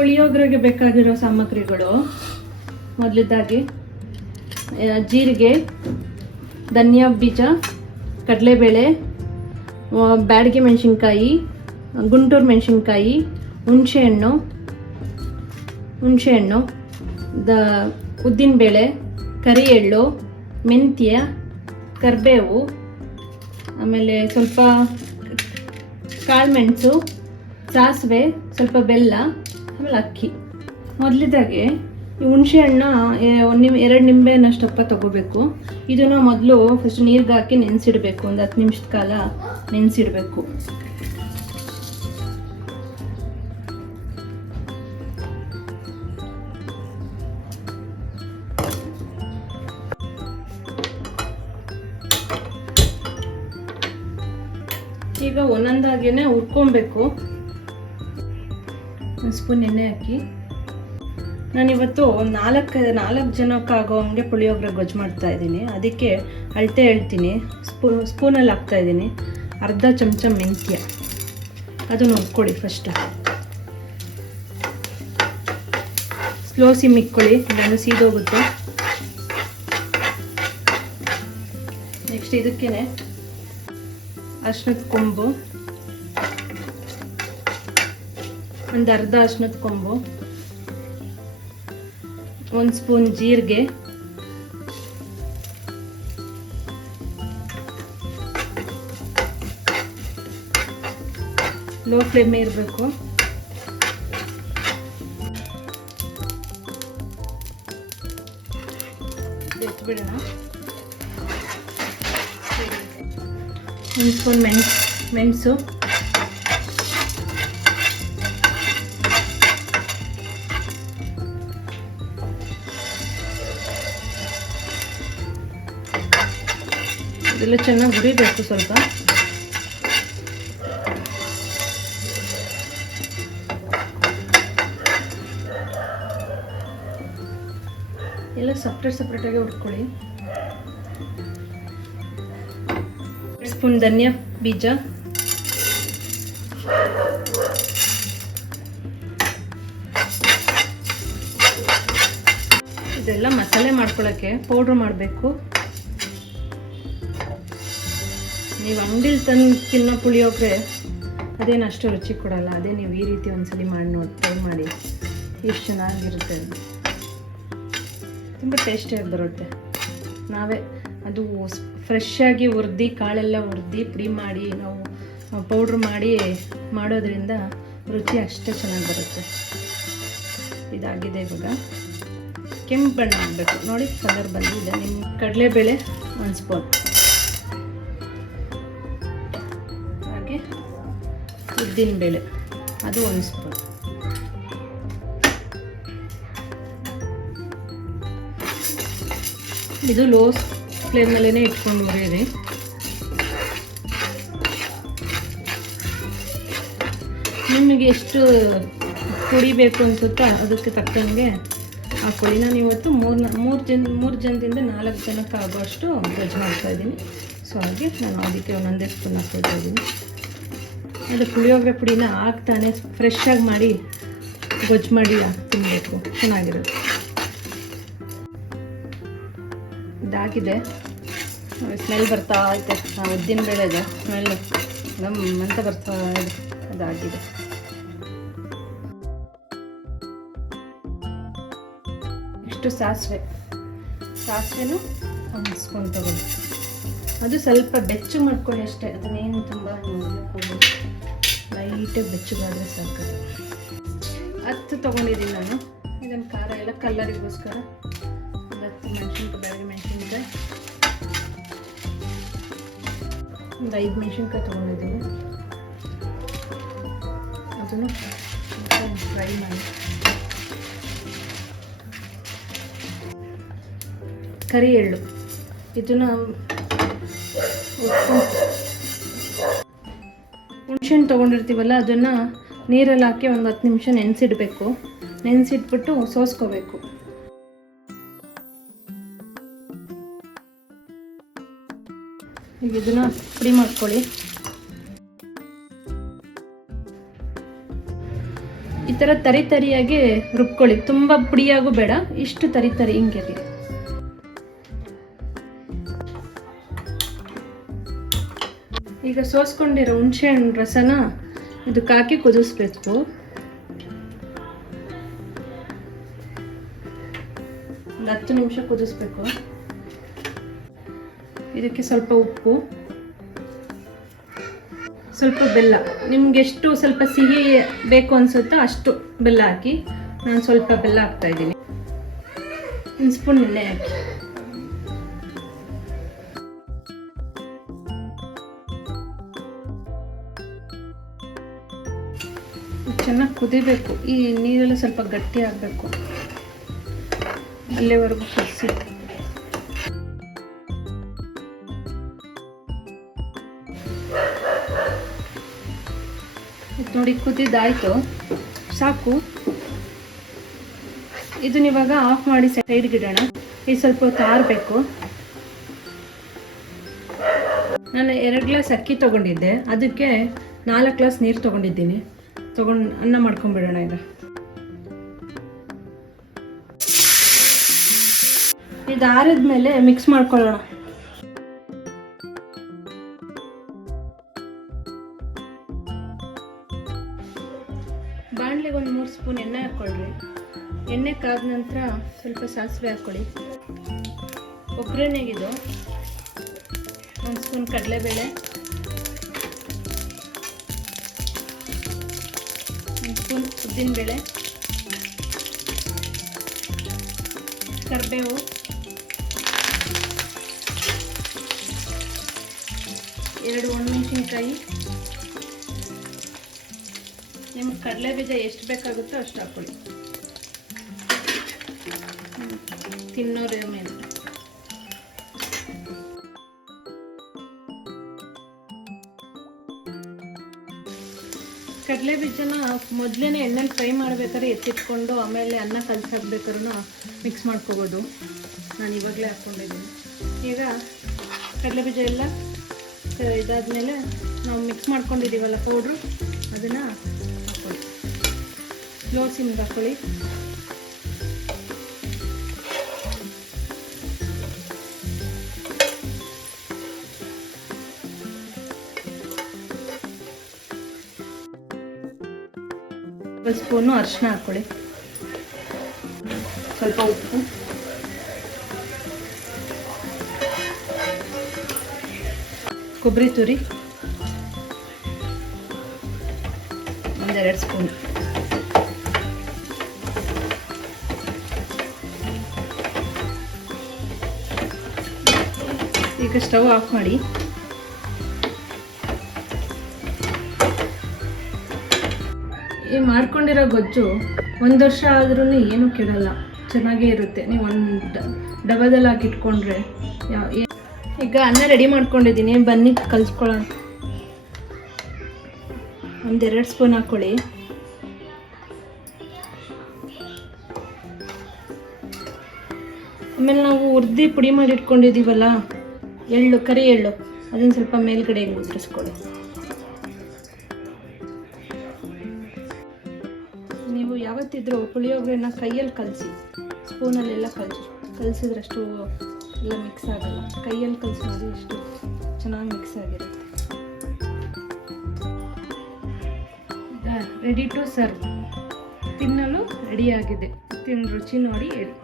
ಪುಳಿಯೋಗರೆಗೆ ಬೇಕಾಗಿರೋ ಸಾಮಗ್ರಿಗಳು ಮೊದಲಿದ್ದಾಗಿ ಜೀರಿಗೆ, ಧನಿಯಾ ಬೀಜ, ಕಡಲೆಬೇಳೆ, ಬ್ಯಾಡಗಿ ಮೆಣಸಿನ್ಕಾಯಿ, ಗುಂಟೂರು ಮೆಣಸಿನ್ಕಾಯಿ, ಹುಣಸೆಹಣ್ಣು, ಉದ್ದಿನಬೇಳೆ, ಕರಿ ಎಳ್ಳು, ಮೆಂತ್ಯ, ಕರಿಬೇವು, ಆಮೇಲೆ ಸ್ವಲ್ಪ ಕಾಳುಮೆಣಸು, ಸಾಸಿವೆ, ಸ್ವಲ್ಪ ಬೆಲ್ಲ, ಆಮೇಲೆ ಅಕ್ಕಿ. ಮೊದಲಿದ್ದಾಗೆ ಈ ಹುಣಸೆಹಣ್ಣ 2 ನಿಂಬೆನಷ್ಟಪ್ಪ ತೊಗೋಬೇಕು. ಇದನ್ನು ಮೊದಲು ಫಸ್ಟ್ ನೀರಿಗೆ ಹಾಕಿ ನೆನೆಸಿಡಬೇಕು. ಒಂದು 10 ನಿಮಿಷದ ಕಾಲ ನೆನೆಸಿಡಬೇಕು. ಈಗ ಒಂದೊಂದಾಗಿನೇ ಹುರ್ಕೊಬೇಕು. 1 ಸ್ಪೂನ್ ಎಣ್ಣೆ ಹಾಕಿ ನಾನಿವತ್ತು 4 ಜನಕ್ಕಾಗೋ ಹಂಗೆ ಪುಳಿಯೋಗರೆ ಗೊಜ್ಜು ಮಾಡ್ತಾ ಇದ್ದೀನಿ. ಅದಕ್ಕೆ ಅಳತೆ ಹೇಳ್ತೀನಿ. ಸ್ಪೂನಲ್ಲಿ ಹಾಕ್ತಾ ಇದ್ದೀನಿ. ಅರ್ಧ ಚಮಚ ಮೆಂತ್ಯ, ಅದನ್ನು ಹುರ್ಕೊಳ್ಳಿ. ಫಸ್ಟ್ ಸ್ಲೋ ಸಿಮ್ ಇಟ್ಕೊಳ್ಳಿ, ಇದನ್ನು ಸೀದೋಗುತ್ತೆ. ನೆಕ್ಸ್ಟ್ ಇದಕ್ಕೇನೆ ಅರ್ಶಿನದ ಕೊಂಬು, ಒಂದು ಅರ್ಧ ಅರ್ಶಿನದ ಕೊಂಬು, 1 ಸ್ಪೂನ್ ಜೀರಿಗೆ, ಲೋ ಫ್ಲೇಮ್ ಇರಬೇಕು. ಎತ್ಬಿಡೋಣ. 1 ಸ್ಪೂನ್ ಮೆಣಸು, ಇದೆಲ್ಲ ಚೆನ್ನಾಗಿ ಹುರಿಬೇಕು. ಸ್ವಲ್ಪ ಎಲ್ಲ ಸಪ್ರೇಟಾಗಿ ಹುರ್ಕೊಳ್ಳಿ. 1 ಸ್ಪೂನ್ ಧನಿಯಾ ಬೀಜ, ಇದೆಲ್ಲ ಮಸಾಲೆ ಮಾಡ್ಕೊಳ್ಳೋಕ್ಕೆ ಪೌಡ್ರ್ ಮಾಡಬೇಕು. ನೀವು ಅಂಗಡಿಲಿ ತಿನ್ನೋ ಪುಳಿಯೋಗರೆ ಅದೇನು ಅಷ್ಟು ರುಚಿ ಕೊಡಲ್ಲ. ಅದೇ ನೀವು ಈ ರೀತಿ ಒಂದ್ಸಲಿ ಟ್ರೈ ಮಾಡಿ, ಎಷ್ಟು ಚೆನ್ನಾಗಿರುತ್ತೆ. ತುಂಬ ಟೇಸ್ಟಿಯಾಗಿ ಬರುತ್ತೆ. ನಾವೇ ಅದು ಫ್ರೆಶ್ ಆಗಿ ಹುರಿದು, ಕಾಳೆಲ್ಲ ಹುರಿದು ಪುಡಿ ಮಾಡಿ ನಾವು ಪೌಡ್ರ್ ಮಾಡಿ ಮಾಡೋದ್ರಿಂದ ರುಚಿ ಅಷ್ಟೇ ಚೆನ್ನಾಗಿ ಬರುತ್ತೆ. ಇದಾಗಿದೆ. ಇವಾಗ ಕೆಂಪು ಬಣ್ಣ ಆಗಬೇಕು ನೋಡಿ, ಕಲರ್ ಬಂದಿದೆ. ನಿಮ್ಮ ಕಡಲೆಬೇಳೆ 1 ಸ್ಪೂನ್, ಹಾಗೆ ಉದ್ದಿನಬೇಳೆ ಅದು 1 ಸ್ಪೂನ್. ಇದು ಲೋ ಫ್ಲೇಮ್ನಲ್ಲೇ ಇಟ್ಕೊಂಡು ಹುರಿಯಿರಿ. ನಿಮಗೆ ಎಷ್ಟು ಪುಡಿ ಬೇಕು ಅನಿಸುತ್ತಾ ಅದಕ್ಕೆ ತಕ್ಕಂಗೆ ಹಾಕ್ಕೊಳ್ಳಿ. ನಾನು ಇವತ್ತು ಮೂರು ಜನದಿಂದ 4 ಜನಕ್ಕೆ ಆಗೋಷ್ಟು ಗೊಜ್ಜು ಮಾಡ್ತಾಯಿದ್ದೀನಿ. ಸೊ ಹಾಗೆ ನಾನು ಅದಕ್ಕೆ 1 ಸ್ಪೂನ್ ಹಾಕ್ಕೊಳ್ತಾ ಇದ್ದೀನಿ. ಅದು ಪುಳಿಯೋಗರೆ ಪುಡಿನ ಹಾಕ್ತಾನೆ ಫ್ರೆಶ್ಶಾಗಿ ಮಾಡಿ ಗೊಜ್ಜು ಮಾಡಿ ತಿನ್ನಬೇಕು, ಚೆನ್ನಾಗಿರುತ್ತೆ. ಇದಾಗಿದೆ. ಸ್ಮೆಲ್ ಬರ್ತಾ ಐತೆ. ಉದ್ದಿನಬೇಳೆದು ಸ್ಮೆಲ್ಲು ಅಂತ ಬರ್ತಾ ಇದೆ. ಅದಾಗಿದೆ. ಇಷ್ಟು ಸಾಸಿವೆನೂ 1 ಸ್ಪೂನ್ ತಗೊಳ್ಳಿ. ಅದು ಸ್ವಲ್ಪ ಬೆಚ್ಚಗೆ ಮಾಡ್ಕೊಳ್ಳಿ ಅಷ್ಟೇ. ಅದನ್ನೇನು ತುಂಬ ಲೈಟಾಗಿ ಬೆಚ್ಚಗಾದರೆ ಸಾಕು. 10 ತೊಗೊಂಡಿದ್ದೀನಿ ನಾನು. ಇದನ್ನು ಖಾರ ಎಲ್ಲ ಕಲ್ಲರಿಗೋಸ್ಕರ 10 ಮೆಣಸಿನ್ಕಾಯಿ, ಬ್ಯಾಡಗಿ ಮೆಣಸಿನ್ಕಾಯಿ, ಒಂದು 5 ಮೆಣಸಿನ್ಕಾಯಿ ತೊಗೊಂಡಿದ್ದೀನಿ. ಅದನ್ನು ಫ್ರೈ ಮಾಡಿ. ಕರಿ ಎಳ್ಳು, ಇದನ್ನು ಹುಣಸೆಹಣ್ಣು ತೊಗೊಂಡಿರ್ತೀವಲ್ಲ ಅದನ್ನು ನೀರಲ್ಲಿ ಹಾಕಿ ಒಂದು 10 ನಿಮಿಷ ನೆನೆಸಿಡಬೇಕು. ನೆನೆಸಿಟ್ಬಿಟ್ಟು ಸೋಸ್ಕೋಬೇಕು. ಈಗ ಇದನ್ನು ಪುಡಿ ಮಾಡ್ಕೊಳ್ಳಿ. ಈ ಥರ ತರಿ ತರಿಯಾಗಿ ರುಬ್ಕೊಳ್ಳಿ, ತುಂಬ ಪುಡಿಯಾಗೂ ಬೇಡ, ಇಷ್ಟು ತರಿ ತರಿ ಹಿಂಗಿರಲಿ. ಈಗ ಸೋಸ್ಕೊಂಡಿರೋ ಹುಣಸೆ ಹಣ್ಣು ರಸನ ಇದಕ್ಕೆ ಹಾಕಿ ಕುದಿಸ್ಬೇಕು. ಒಂದು 10 ನಿಮಿಷ ಕುದಿಸ್ಬೇಕು. ಇದಕ್ಕೆ ಸ್ವಲ್ಪ ಉಪ್ಪು, ಸ್ವಲ್ಪ ಬೆಲ್ಲ, ನಿಮ್ಗೆ ಎಷ್ಟು ಸ್ವಲ್ಪ ಸಿಹಿ ಬೇಕು ಅನ್ಸುತ್ತೋ ಅಷ್ಟು ಬೆಲ್ಲ ಹಾಕಿ. ನಾನು ಸ್ವಲ್ಪ ಬೆಲ್ಲ ಹಾಕ್ತಾ ಇದ್ದೀನಿ. 1 ಸ್ಪೂನ್ ಎಣ್ಣೆ ಹಾಕಿ. ಚೆನ್ನಾಗಿ ಕುದಿಬೇಕು. ಈ ನೀರೆಲ್ಲ ಸ್ವಲ್ಪ ಗಟ್ಟಿ ಆಗಬೇಕು, ಅಲ್ಲಿವರೆಗೂ ಕುದಿಸಿ. ನೋಡಿ ಕುದಿದಾಯ್ತು, ಸಾಕು. ಇದನ್ನ ಇವಾಗ ಆಫ್ ಮಾಡಿ ಸೈಡ್ಗೆ ಇಡೋಣ. ಇದು ಸ್ವಲ್ಪ ಹೊತ್ತು ಆರಬೇಕು. ನಾನು 2 ಗ್ಲಾಸ್ ಅಕ್ಕಿ ತೊಗೊಂಡಿದ್ದೆ, ಅದಕ್ಕೆ 4 ಗ್ಲಾಸ್ ನೀರು ತೊಗೊಂಡಿದ್ದೀನಿ. ಅನ್ನ ಮಾಡ್ಕೊಂಡ್ಬಿಡೋಣ. ಈಗ ಇದು ಆರಿದ್ಮೇಲೆ ಮಿಕ್ಸ್ ಮಾಡ್ಕೊಳ್ಳೋಣ. ಬಾಣಲೆಗೆ ಒಂದು 3 ಸ್ಪೂನ್ ಎಣ್ಣೆ ಹಾಕ್ಕೊಳ್ರಿ. ಎಣ್ಣೆ ಕಾದ ನಂತರ ಸ್ವಲ್ಪ ಸಾಸಿವೆ ಹಾಕ್ಕೊಳ್ಳಿ. ಒಗ್ಗರಣೆಗಿದು 1 ಸ್ಪೂನ್ ಕಡಲೆಬೇಳೆ, 1 ಸ್ಪೂನ್ ಉದ್ದಿನಬೇಳೆ, ಕರಿಬೇವು, ಎರಡು ಒಣಮೆಣಸಿನ್ಕಾಯಿ. ನಿಮ್ಗೆ ಕಡಲೆ ಬೀಜ ಎಷ್ಟು ಬೇಕಾಗುತ್ತೋ ಅಷ್ಟು ಹಾಕ್ಕೊಳ್ಳಿ, ತಿನ್ನೋರ ಮೇಲೆ. ಕಡಲೆ ಬೀಜನ ಮೊದಲೇ ಎಣ್ಣೆಲಿ ಫ್ರೈ ಮಾಡಬೇಕಾದ್ರೆ ಎತ್ತಿಟ್ಕೊಂಡು ಆಮೇಲೆ ಅನ್ನ ಕಲಸಾಕ್ಬೇಕಾದ್ರೂ ಮಿಕ್ಸ್ ಮಾಡ್ಕೋಬೋದು. ನಾನು ಇವಾಗಲೇ ಹಾಕ್ಕೊಂಡಿದ್ದೀನಿ. ಈಗ ಕಡಲೆ ಬೀಜ ಎಲ್ಲ ಇದಾದಮೇಲೆ ನಾವು ಮಿಕ್ಸ್ ಮಾಡ್ಕೊಂಡಿದ್ದೀವಲ್ಲ ಪೌಡ್ರು, ಅದನ್ನು ಹಾಕ್ಕೊಳ್ಳಿ. ಲೋ ಸಿಮ್ಗೆ ಹಾಕ್ಕೊಳ್ಳಿ. ಒಂದು ಸ್ಪೂನು ಅರಿಶಿನ ಹಾಕ್ಕೊಳ್ಳಿ, ಸ್ವಲ್ಪ ಉಪ್ಪು, ಕೊಬ್ಬರಿ ತುರಿ 1-2 ಸ್ಪೂನ್, ಈಗ ಸ್ಟವ್ ಆಫ್ ಮಾಡಿ. ಈ ಮಾಡ್ಕೊಂಡಿರೋ ಗೊಜ್ಜು 1 ವರ್ಷ ಆದ್ರೂ ಏನೂ ಕೆಡಲ್ಲ, ಚೆನ್ನಾಗೇ ಇರುತ್ತೆ. ನೀವು ಒಂದು ಡಬ್ಬದಲ್ಲಿ ಹಾಕಿ ಇಟ್ಕೊಂಡ್ರೆ. ಈಗ ಅನ್ನ ರೆಡಿ ಮಾಡ್ಕೊಂಡಿದ್ದೀನಿ, ಬನ್ನಿ ಕಲಿಸ್ಕೊಳ್ಳೋಣ. 1-2 ಸ್ಪೂನ್ ಹಾಕ್ಕೊಳ್ಳಿ. ಆಮೇಲೆ ನಾವು ಹುರ್ದು ಪುಡಿ ಮಾಡಿ ಇಟ್ಕೊಂಡಿದ್ದೀವಲ್ಲ ಎಳ್ಳು, ಕರಿ ಎಳ್ಳು, ಅದನ್ನು ಸ್ವಲ್ಪ ಮೇಲ್ಗಡೆ ಮುದ್ರಿಸ್ಕೊಳ್ಳಿ. ನೀವು ಯಾವತ್ತಿದ್ರೂ ಪುಳಿಯೋಗರೆನ ಕೈಯಲ್ಲಿ ಕಲಸಿ, ಸ್ಪೂನಲ್ಲೆಲ್ಲ ಕಲಸಿದ್ರಷ್ಟು ಎಲ್ಲ ಮಿಕ್ಸ್ ಆಗಲ್ಲ. ಕೈಯಲ್ಲಿ ಕಲಸಿದ್ರೆ ಎಷ್ಟು ಚೆನ್ನಾಗಿ ಮಿಕ್ಸ್ ಆಗಿರುತ್ತೆ. ಈಗ ರೆಡಿ ಟು ಸರ್ವ್, ತಿನ್ನಲು ರೆಡಿಯಾಗಿದೆ. ರುಚಿ ನೋಡಿ ಹೇಳಿ.